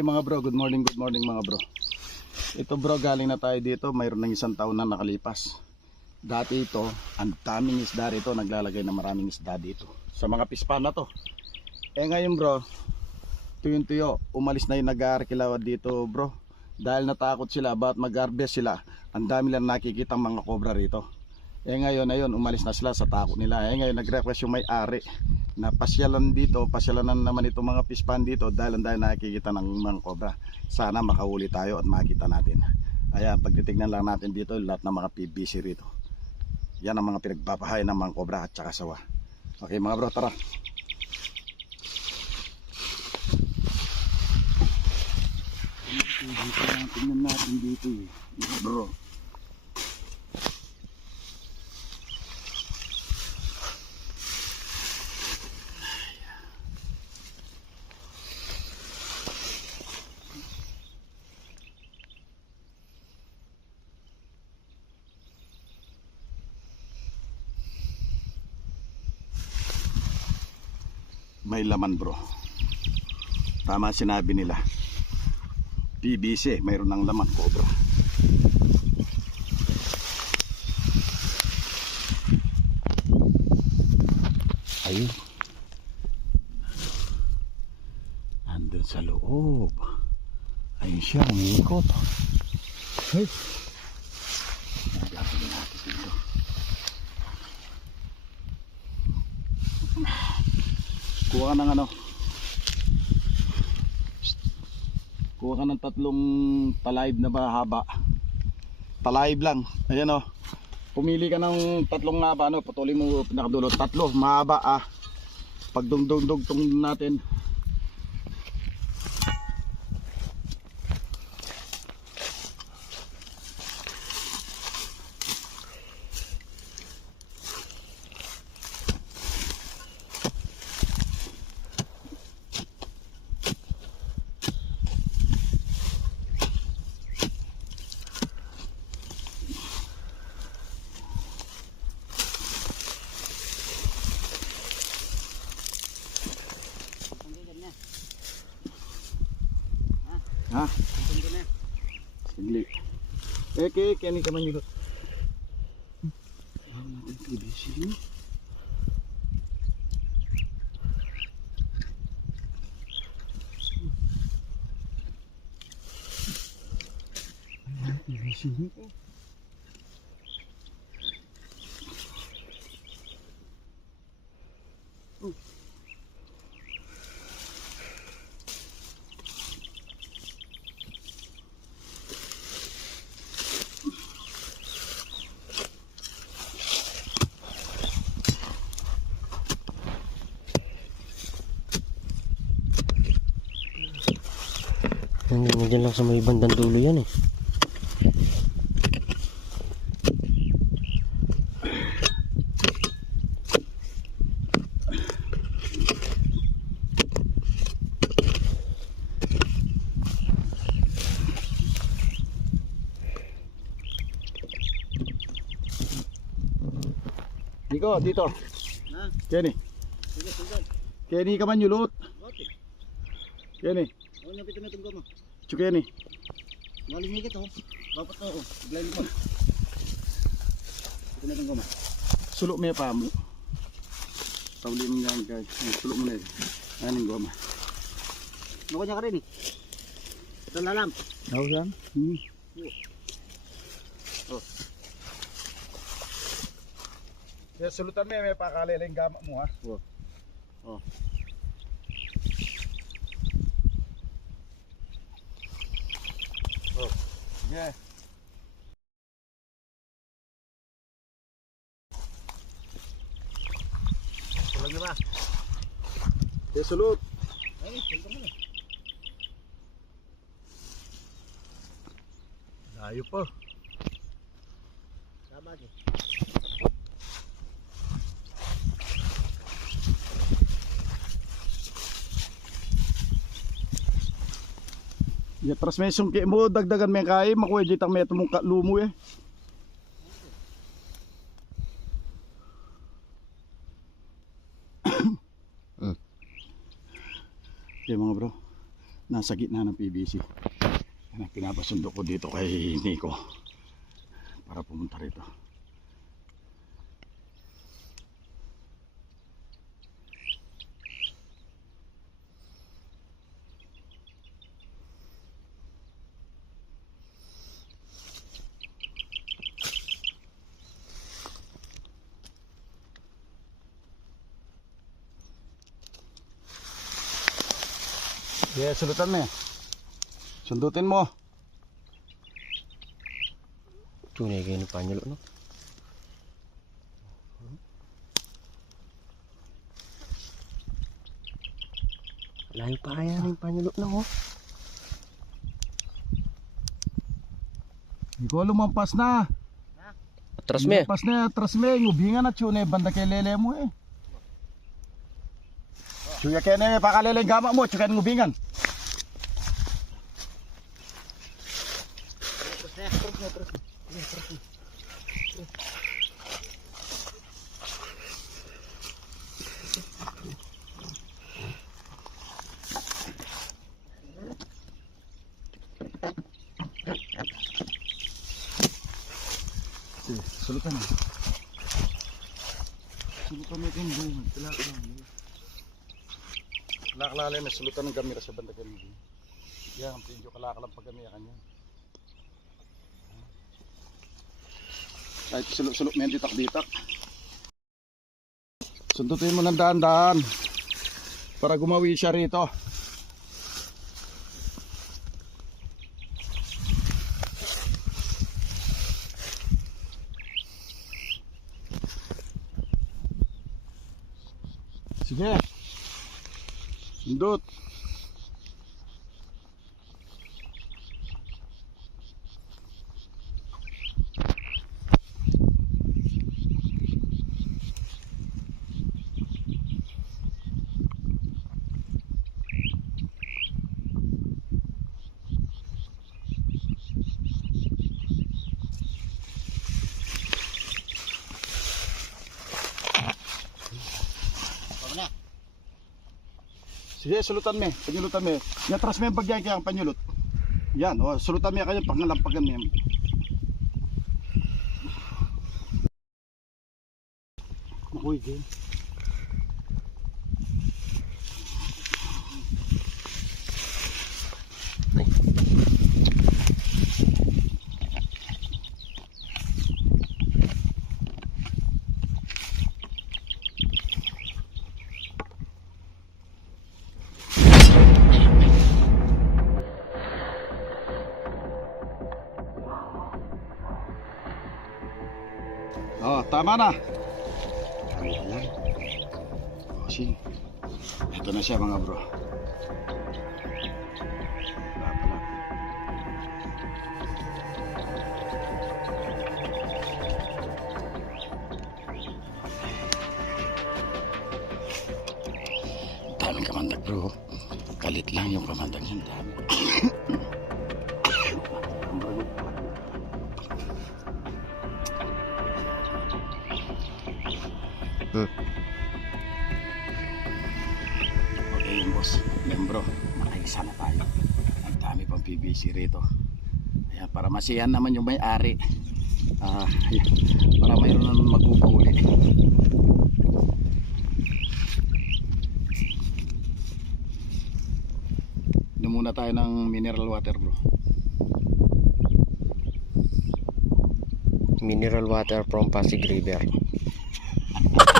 Okay mga bro, good morning, good morning mga bro. Ito bro, galing na tayo dito, mayroon ng isang taon na nakalipas. Dati ito, ang daming isda rito, naglalagay na maraming isda dito. Sa mga pispa na to. Eh ngayon bro, tuyong tuyo, umalis na yung nag-aarkilawan dito bro. Dahil natakot sila, ba't mag-harvest sila, ang dami lang nakikita mga cobra rito. Eh ngayon, ayun, umalis na sila sa takot nila. Eh ngayon, nag-request yung may-ari na pasyalan dito, pasyalan na naman itong mga pispan dito dahil ang dahil nakikita ng mga cobra. Sana makahuli tayo at makita natin. Ayan, pagtitignan lang natin dito lahat ng mga PVC rito. Yan ang mga pinagpapahay ng mga cobra at saka sawa. Okay mga bro, tara. Tingnan natin dito eh. Bro. May laman bro. Tama sinabi nila. PVC mayroon ng laman cobra ayun. Andun sa loob. Ayun siya umiikot hey! Nagagawin natin dito kuha ka ng ano. Kuha ka ng tatlong talayib na mahaba. Talayib lang. Ayan o pumili ka ng tatlong haba ano putulin mo pinakadulo tatlo mahaba ah. Pag dungdungdugtong natin ha Sagli. Eh, kaya kaya ni kaman yun. Ano natin PVC yun? Mo dyan lang sa may bandang dulo yan eh. Dito, dito. Ha? Kenny. Kenny ka man yulot. Okay. Kenny. Ano na pito na itong goma? Chu Kenny. Waling higit oh. Bapat na oh. Blind ko. Ito na itong. Sulok mo pa mo. Tawli mo yan guys. Sulok mo na yun. Ayan yung goma. Nakuha niya ka rin eh. Ito lalam. Yan? Hmm. Oh. Kaya sulutan mo yan, may pakalila yung gama mo ha. Oh. Oh. Yeah. Tulang na ba? Kaya sulot. Ay, ito mo na. Layo pa. Ya may sungki mo dagdagan may kay makuha jitang may tumong lumo eh. Okay mga bro. nasa gitna ng PVC. Pinapasundo ko dito kay Nico para pumunta rito. Yeah, sulutan mo eh. Sundutin mo. Tunay kayo ng panyalo, no? Layo pa kaya ng panyalo na, oh. Ikaw lumampas na. Atras me. Lumampas na, atras me. Ngubingan at yun eh. Banda kay lele mo eh. Suya kaya na pakalele gama mo. Tsaka ngubingan. Sulutan. Sulutan mo yung bunga. Kailangan Kalakalala na sulutan ng gamira sa banda kanina. Yan, ang pinjo kalakalang pag gamira kanya. Kahit sulok-sulok mo yan ditak-ditak. Sundutin mo ng daan-daan para gumawi siya rito. Sige. Dort Sige, sulutan me. Panyulutan me. Yatras mo yung bagyan kaya ang panyulot. Yan, o, sulutan me kanya pangalampagan me. Nakuy, game. Tama na. Tama lang. Oh, sige. Ito na siya mga bro. Daming kamandag bro. Kalit lang yung kamandag dami. Okay yun boss, membro, makaisa na tayo. Ang dami pang PVC rito. Ayan, para masiyahan naman yung may-ari. Ah, ayan, para mayroon naman magpupuli. Inom muna tayo ng mineral water bro. Mineral water from Pasig River.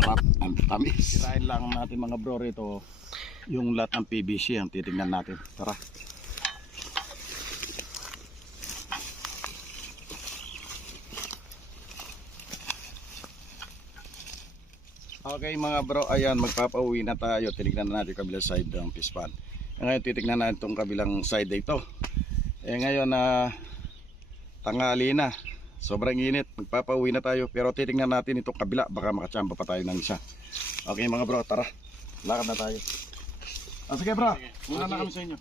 Sarap, ang tamis. Sirain lang natin mga bro rito yung lot ng PVC ang titingnan natin. Tara. Okay mga bro, ayan magpapauwi na tayo. Tinignan na natin kabilang side ng pispan. Ngayon titignan natin itong kabilang side ito. Eh ngayon na tanghali na. Sobrang init. Magpapauwi na tayo. Pero titingnan natin itong kabila. Baka makachamba pa tayo ng isa. Okay mga bro, tara. Lakad na tayo. Ah, sige bro, muna na kami sa inyo.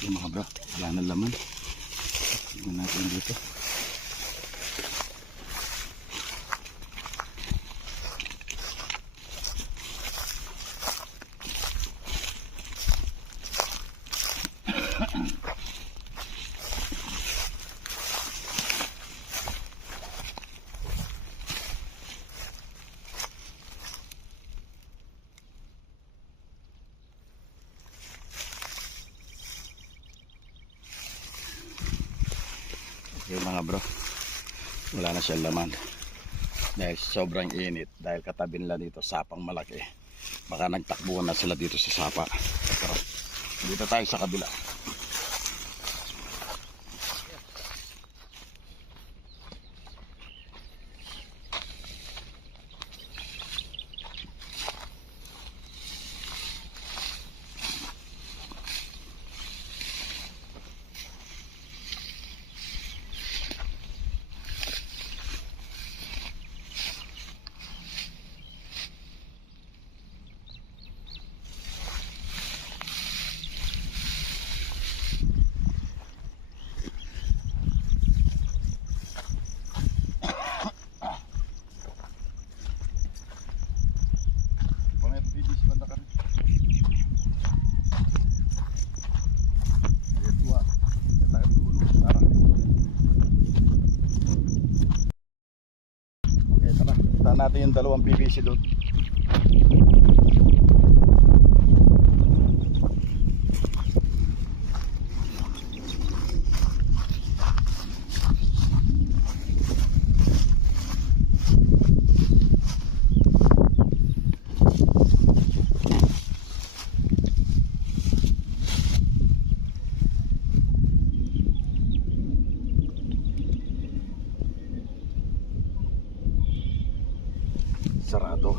Yung mga bro, wala na laman. Tignan natin dito. Mga bro, wala na siyang laman. Dahil sobrang init, dahil katabi nila dito sapang malaki. Baka nagtakbuhan na sila dito sa sapa. Pero dito tayo sa kabila. Mga bibis pa na kami. Ayan dua. Kita ang tulog. Tara. Okay, tara. Kita natin yung dalawang BBC doon. Sarado.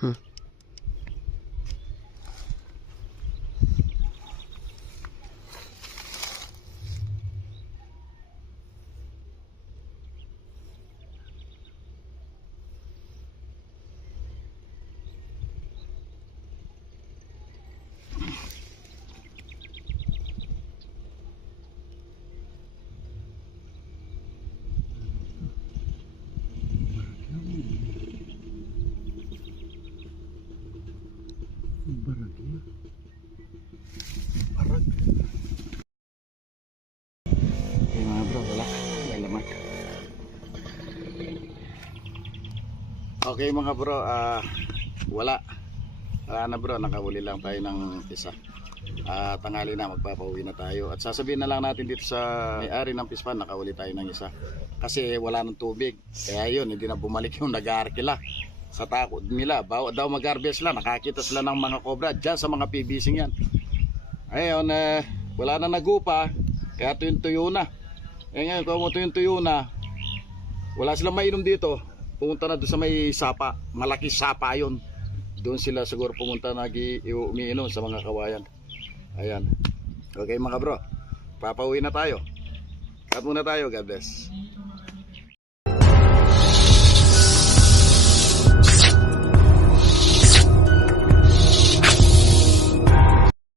Huh. Parag. Okay mga bro, wala. Wala laman. Okay mga bro, ah wala. Wala na bro, nakahuli lang tayo ng isa. Ah, tangali na, magpapauwi na tayo. At sasabihin na lang natin dito sa may-ari ng pispan, nakahuli tayo ng isa. Kasi wala ng tubig. Kaya yun, hindi na bumalik yung nag-aarkila. Sa takot nila, bawa daw mag-harvest sila, nakakita sila ng mga cobra dyan sa mga PVC yan. Ayun, eh, wala na nagupa, kaya tuyong-tuyo na. Eh ngayon, kung tuyong-tuyo na, wala silang mainom dito. Pumunta na doon sa may sapa, malaki sapa yon. Doon sila siguro pumunta nag umiinom sa mga kawayan. Ayan. Okay mga bro, papauwi na tayo. Cut muna tayo, God bless.